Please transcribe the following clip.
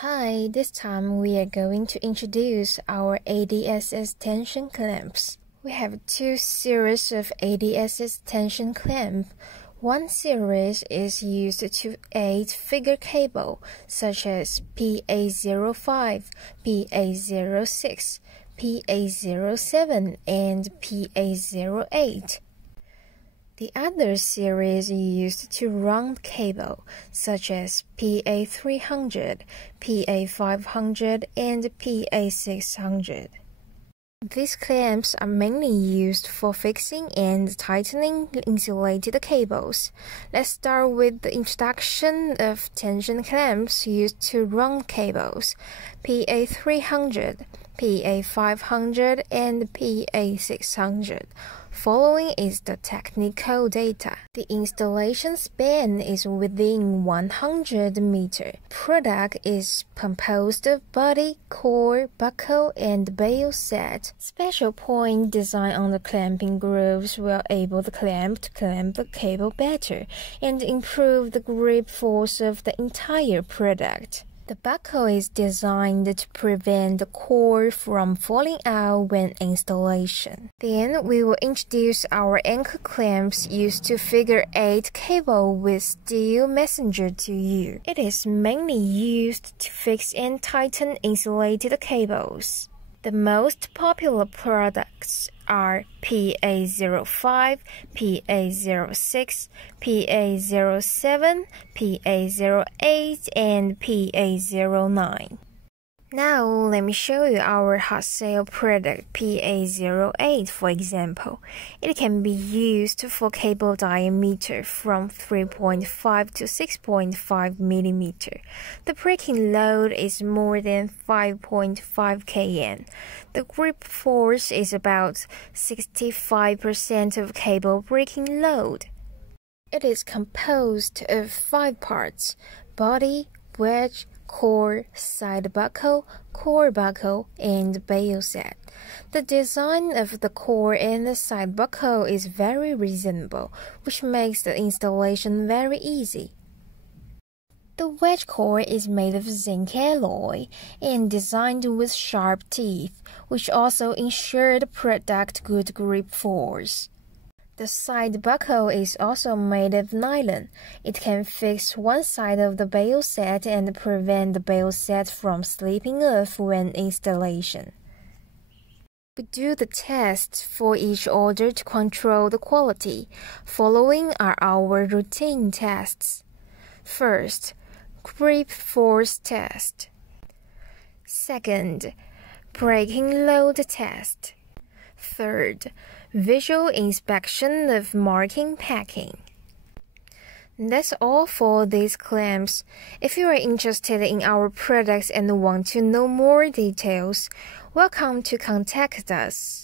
Hi, this time we are going to introduce our ADSS tension clamps. We have two series of ADSS tension clamp. One series is used to aid figure cable such as PA05, PA06, PA07, and PA08. The other series used to run cable, such as PA300, PA500, and PA600. These clamps are mainly used for fixing and tightening insulated cables. Let's start with the introduction of tension clamps used to run cables, PA300, PA500, and PA600. Following is the technical data. The installation span is within 100 meters. Product is composed of body, core, buckle, and bail set. Special point design on the clamping grooves will enable the clamp to clamp the cable better and improve the grip force of the entire product. The buckle is designed to prevent the core from falling out when installation. Then we will introduce our anchor clamps used to figure 8 cable with steel messenger to you. It is mainly used to fix and tighten insulated cables. The most popular products are PA05, PA06, PA07, PA08, and PA09. Now, let me show you our hot sale product PA08 for example. It can be used for cable diameter from 3.5 to 6.5 mm. The breaking load is more than 5.5 kN. The grip force is about 65% of cable breaking load. It is composed of 5 parts: body, wedge, core, side buckle, core buckle, and bail set. The design of the core and the side buckle is very reasonable, which makes the installation very easy. The wedge core is made of zinc alloy and designed with sharp teeth, which also ensure the product good grip force. The side buckle is also made of nylon. It can fix one side of the bail set and prevent the bail set from slipping off when installation. We do the tests for each order to control the quality. Following are our routine tests. First, grip force test. Second, breaking load test. Third, visual inspection of marking packing. That's all for these clamps. If you are interested in our products and want to know more details, welcome to contact us.